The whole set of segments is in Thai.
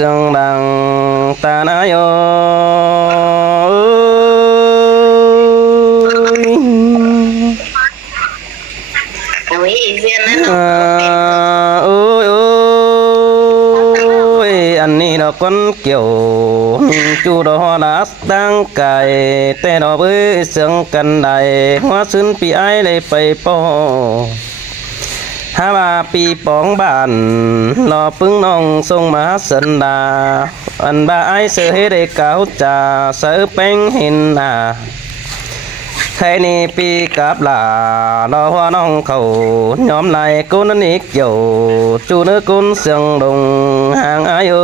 sương đằng ta nói ơi ơi anh đi đó con kiểu chú đó đã đang cài tê đó với sương cần đại hoa xuân bị ai lấy phải po ha ba pi bóng bản lò pưng nong sông má sân đà anh ba ai sợ hết để cáo trà sợ bánh hình à khai ni pi cáp là lò hoa nong khẩu nhóm này cô nó nít dầu chú nữ cún sương đồng hàng ai ơi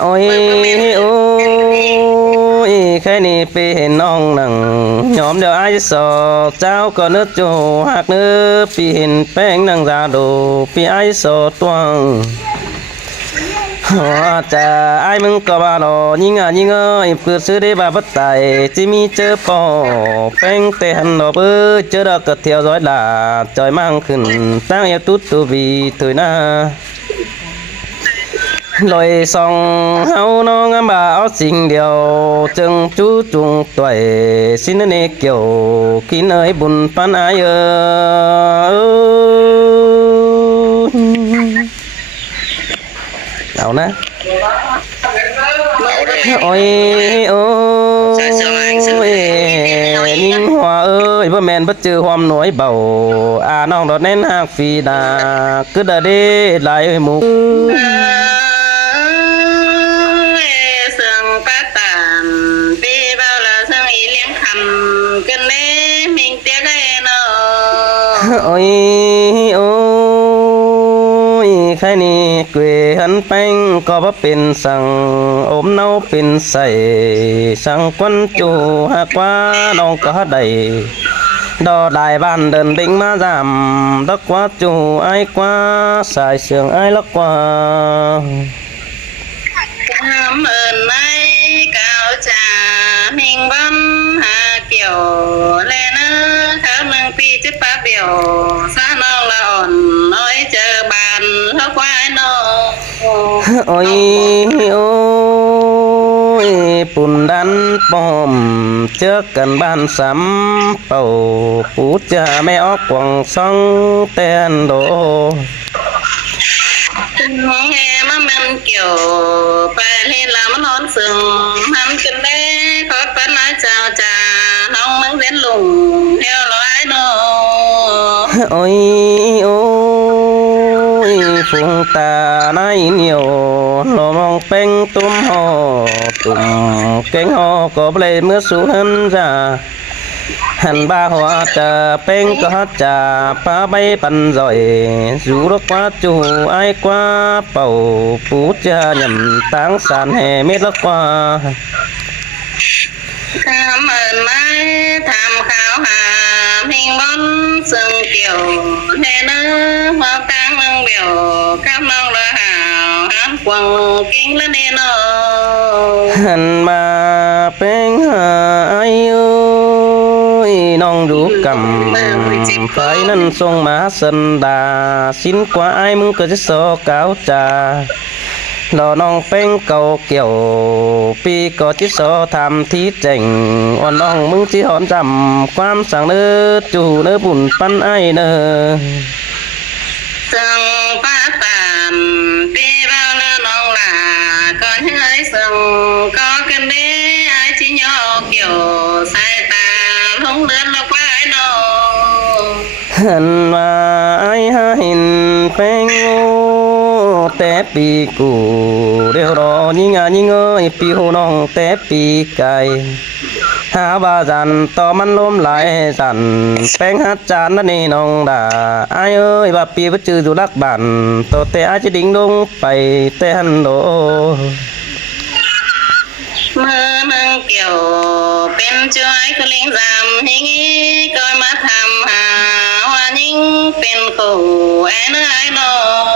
ôi ôi khai ni pi hình nong nằng nhóm đều ai sò cháu có nước chu hạt nước pi hình bánh nằng ra đồ pi ai sò toang chà ai mừng có bà nó nhìn ơi cứ xưa đây bà bất tài chỉ mi chớ bỏ bánh tê hẳn nó bơ chớ đó cất theo dõi là trời mang khẩn tăng yêu tút tu vì tuổi na lội song hao nó ngắm bà áo xinh điều chân chú trung tuổi xin nên kiểu kín ơi buồn pan ai đâu nè ôi ôi ninh hoa ơi bữa men bất chư hôm nổi bầu à nong đọt nên hạc phi đà cứ đợi đi lại ơi mù sương phát tàn đi bao là sương ý liếng khầm cơn lê mình tiếc cái nó ôi ôi khai ni quê hắn bánh có bắp bên sang ốm nấu bên sậy sang quân chủ hạ quá nong có đầy đò đại ban đơn định mà giảm đất quá chủ ai quá xài sương ai lắc quá cảm ơn ai cao trà mình bắn hà kiểu lên khá nâng pi chất phá biểu xa nong là ổn nói chờ bàn hấp quái nó ôi ôi bùn đan bom trước cần ban sắm bầu phú cha mẹ óc quăng sông tên đồ nghe mà mình kiểu phải lên làm nón sừng hắn kinh đế khó bắt nói chào trà nông mừng đến lùng theo nói nó ôi ôi phùng ta nói nhiều lo mong bánh tôm hồ tùm cánh hồ có lên mưa xuống hơn ra hàn ba hoa trà bánh có trà phá bay bắn rồi dù đó quá chủ ai quá bầu phú cha nhầm táng sàn hè mết lắc qua cảm ơn ai tham khảo hà mình bón sừng kiểu thế nữa hoa tang nâng biểu các nông là hào hắn quần kinh lên đi nó hàn mà bánh ai ơi non rú cầm phải năn sông má sân đà xin qua ai muốn cơ so cáo trà lò non bánh cầu kiểu pi có chiếc so tham thí chảnh on non mừng chỉ hòn rằm quan sáng nơ chủ nơ bùn pan ai nơ sừng phá tàn đi bao lơ non là con hơi sừng có kinh đế ai chỉ nhỏ kiểu sai tà không lớn là quái nó hàn mà ai ha hình bánh té pi cụ đều đó nhìn ơi pi hồ nong té pi cài ha ba dàn to man lôm lại dàn bánh hát chán nó nè nong đà ai ơi bà pi bất chư dù lắc bản to té ai chỉ đính đông phải té hằn đồ mơ nâng kiểu bên cho ai cứ linh giảm hình ý coi mắt thầm hà hoa những bên khổ ai nữa ai nó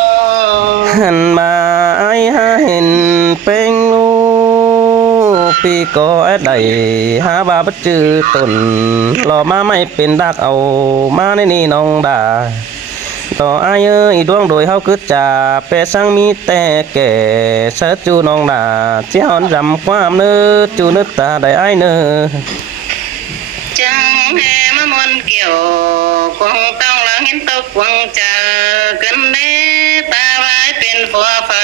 hàn mà ai ha hình bánh ปีก็ได้หาว่าบ่จื้อตนรอมาไม่เป็นดักเอามาในนี่น้องดาต่ออายเอ้ยดวงโดยเฮาคือจ่าเปสังมีแต่แก่เสจูน้องดาสิฮอนรำความเนื้อจูนึกตาได้อ้ายเนื้อ จังแห่มามนเกี่ยวคงต้องหลังเห็นตกวังเจอกันเด้ตาไว้เป็นผัวเฟอ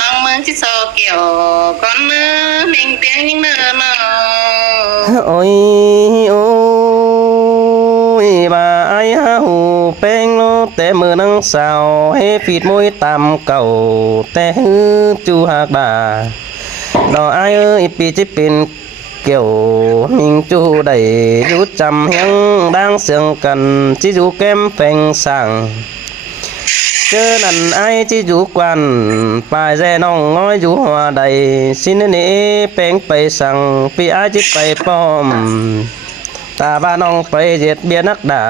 น้องเมืองที่โซเกี่ยวก่อนเนื้อมิงเตียงยิ่งเนื้อเนาะ โอ้ยโอ้ยบ่าไอ้ฮาหูแป้งโลแต่มือนังสาวให้ฟีดมวยตามเก่าแต่ฮือจูหากดาดอกไอ้เอ้ยปีจิเป็นเกี่ยวมิงจูได้รู้จำยังดังเสียงกันจิจูแก้มแฝงสั่งเจอนั่นไอ้จิจูกวันปลายแร่น้องง้อยอยู่หัวใดสินนี่แป้งไปสั่งปีไอ้จิไปป้อมตาบ้านน้องไปเจ็ดเบียนักด่า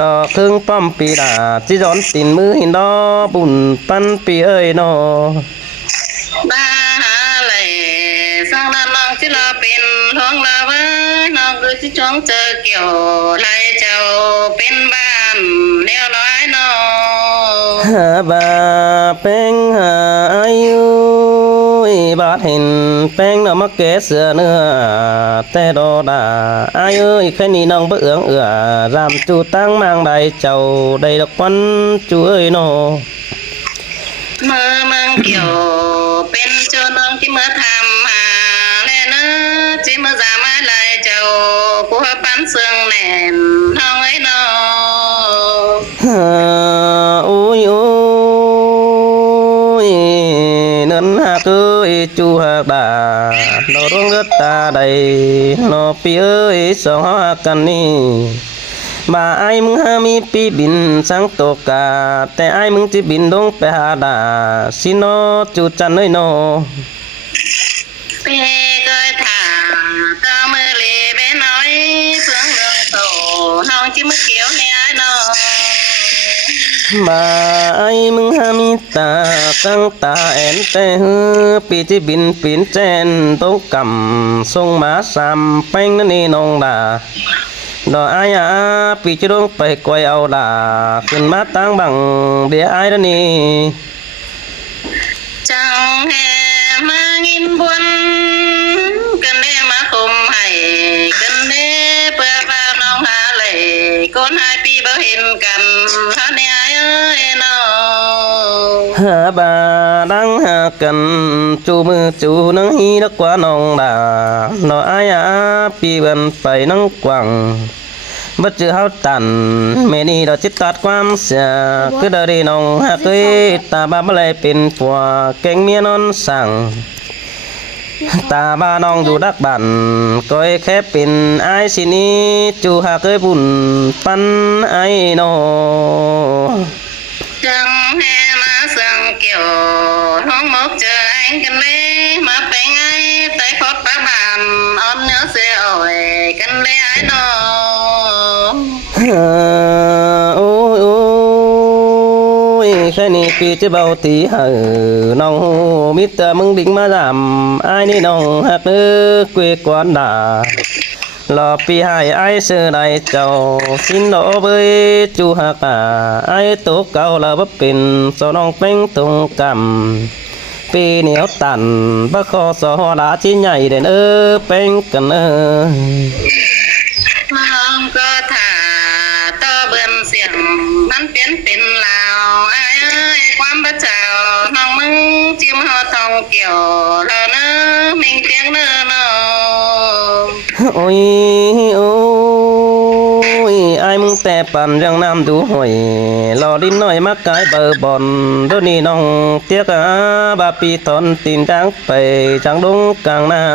ดอกครึ่งป้อมปีด่าจิย้อนตินมือหินดอบุญปันปีเอ้ยนอ บ้าหาเลยสังนั้นน้องที่เราเป็นท้องเราเว้ยน้องคือที่จ้องเจอเกี่ยวไล่เจ้าเป็นบ้านเดียวร้อยน้อง หาบาแป้งหาอายุบาดเห็นแป้งเนาะมาแกะเสือเนื้อแต่ดอดาอายุแค่นี้น้องเบื่อรำจูตั้งมังได้เจ้าได้ดอกวันจูเอ้ยนอ เมื่อมึงเกี่ยวเป็นเจ้าน้องที่เมื่อทำมาแลเนอที่เมื่อสามารถไล่เจ้าผัวปันเสืองแน่นน้องไอ้น้อง ฮาโอ้ยโอ้ยนั่นหากเอ้ยจูหากดาดอดวงเลือดตาใดนอปีเอ้ยสองหากันนี่บ่าไอ้มึงหามีปีบินสังตกาแต่ไอ้มึงจะบินดงไปหาดาสินอจูจันเอ้ยนอ เป้เคยถามก็มือลีเบ้น้อยเพื่องเรื่องโตน้องที่มือเกี่ยวเนี่ยน้อง บ่าไอ้มึงหามีตาตั้งตาแอนแต่ฮือปีที่บินปีนแจนตกกำส่งมาสามแป้งนั่นนี่น้องดาดอกอายาปีจะลงไปกวยเอาดาขึ้นมาตั้งบังเดี๋ยวอายนั่นนี่ จังแห่มางินบวนกันเด้มาคุมให้กันเด้เพื่อพาน้องหาเลยคนหายปีบ่เห็นกันเท่านี้เอ้ยน้อง หาบาดังหากันจูมือจูนังฮีนักกว่าน้องดาดอกอายาปีบันไปนังกวังบัดเจอเฮาตันแม่นี่ดอกจิตตัดความเสียคือดอดีน้องหากเคยตาบ้าบ่เลยเป็นผัวแกงเมียนอนสั่งตาบ้าน้องอยู่ดักบันก็แค่เป็นอายสินี้จูหากเคยบุญปันไอ้นอ จังแห่มาเสื่องเกี่ยวท้องมกเจอanhกันเลยมาไปไงไต่ขอดปลาบานออนเนื้อเสียอ่อยกันเลยไอ้น้อง โอ้ยโอ้ยแค่นี้ปีจะเบาตีหือน้องหูมิตรมึงดิ่งมาดำไอ้นี่น้องหักเนื้อกวยกวนด่ารอปีให้ไอ้เสือได้เจ้าสินโอเบยจูหักไอ้ตัวเก่าแล้วบ่เป็นสน้องเป็นตรงกำปีเหนียวตันบ่ขอสอดาชิ้นใหญ่เด่นเป็นกันน้องก็ถ่าต่อเบิ่นเสียงมันเป็นลาวไอ้เอ้ยความพระเจ้าน้องมึงจิ้มหอทองเกี่ยวแล้วเนอะมิงเตียงเนอะน้อง โอ้ยโอ้ยไอ้มึงแต่ปั่นยังน้ำดูหอยรอดินหน่อยมากายเบอร์บอนเดี๋ยวนี้น้องเตี้ยกะบาปีตอนตีนจังไปจังดงกลางน้ำ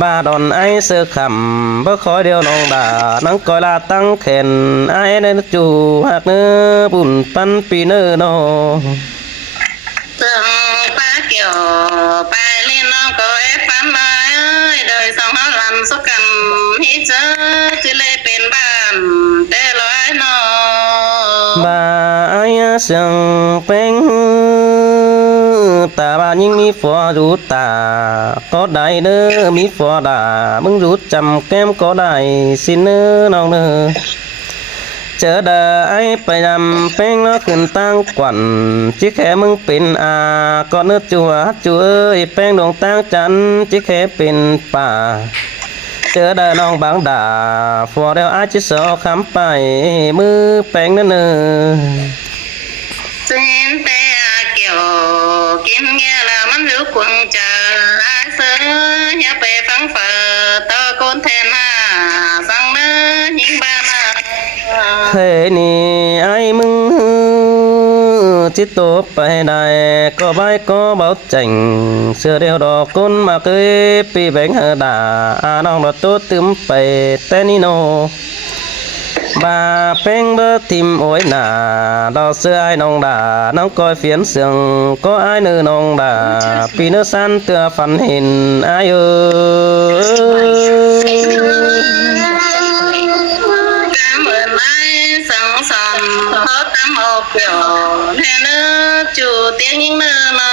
บาดอนไอ้เสือขำบ่คอยเดียวน้องด่านังกอยลาตั้งแขนไอ้ในจูหักเนื้อบุญปันปีเนื้อน้อ ตึงป้าเกี่ยวไปเล่นน้องก็เอฟันมาเอ้ยโดยสองเขาลันสุกันฮิเจอจะเลยเป็นบ้านแต่ร้อยน้อง bà ai sừng bên ตาบ้านยิ่งมีฝัวรู้ตาก็ได้เด้อมีฝัวด่ามึงรู้จำแก้มก็ได้สิเน้อน้องเน้อเจอเด้อไอ้ไปดำแป้งแล้วขึ้นตั้งกวันจิแค่มึงเป็นอาก็เนื้อจัวจัวเอ้ยแป้งดวงตั้งจันจิแค่เป็นป่าเจอเด้อน้องบางด่าฝัวเดียวอาจจะสอคำไปมือแป้งเน้อเน้อ xin te kiểu kim nghe là mắm rượu quần chờ ai sơ nhà bè phăng phờ to con thèn à sang nơ những ba na เฮ้นี่ไอ้มึงจิตโตไปได้ก็ใบก็เบาจังเสื้อเดียวดอกก้นมาเคยปีแบงเฮดาน้องดอกโตตึมไปแต่นี่โนบาแป้งเบอร์ทิมโอ้ยหนาดอกเสื้อไอ้น้องดาน้องก้อยเฟียนเสียงก็ไอ้เนื้อน้องดาปีเนื้อสั้นเตือฝันเห็นไอ้cảm ơn ai sẵn sòn hết tâm hộp kiểu thế nữa chủ tiếng những nơi nó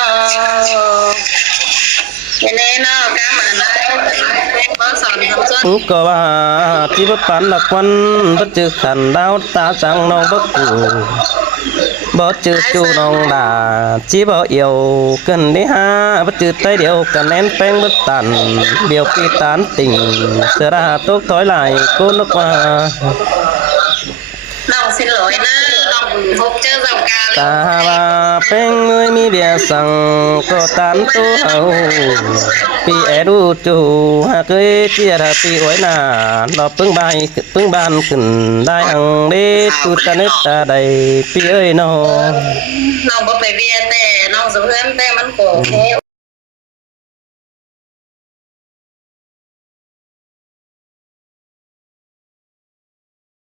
thế nên nó cảm ơn ai có sòn không xuất ก็ว่าที่บ่ปันละควันบ่จือขันดาวตาจังน้องบ่กูบ่จือจูน้องดาจีบ่เอี่ยวเกินได้หาบ่จือใต้เดียวกันแน่นแป้งบ่ตันเบียวปีตานติ่งเสือราตกถอยหลายกูนกว่า Lòng xin lỗi nữa, lòng hộp chơi dòng cà ตาว่าแป้งเมื่อยมีเบียร์สั่งก็ตานตู้เฮาปีแอดูจูหากเคยเจียดปีโอ้ยหน้ารอปึ้งบานขึ้นได้อังเด้ตูตานึกตาใดปีเอ้ยน้อ Lòng bố phải bia tè, lòng giống em tè mắn cổ thế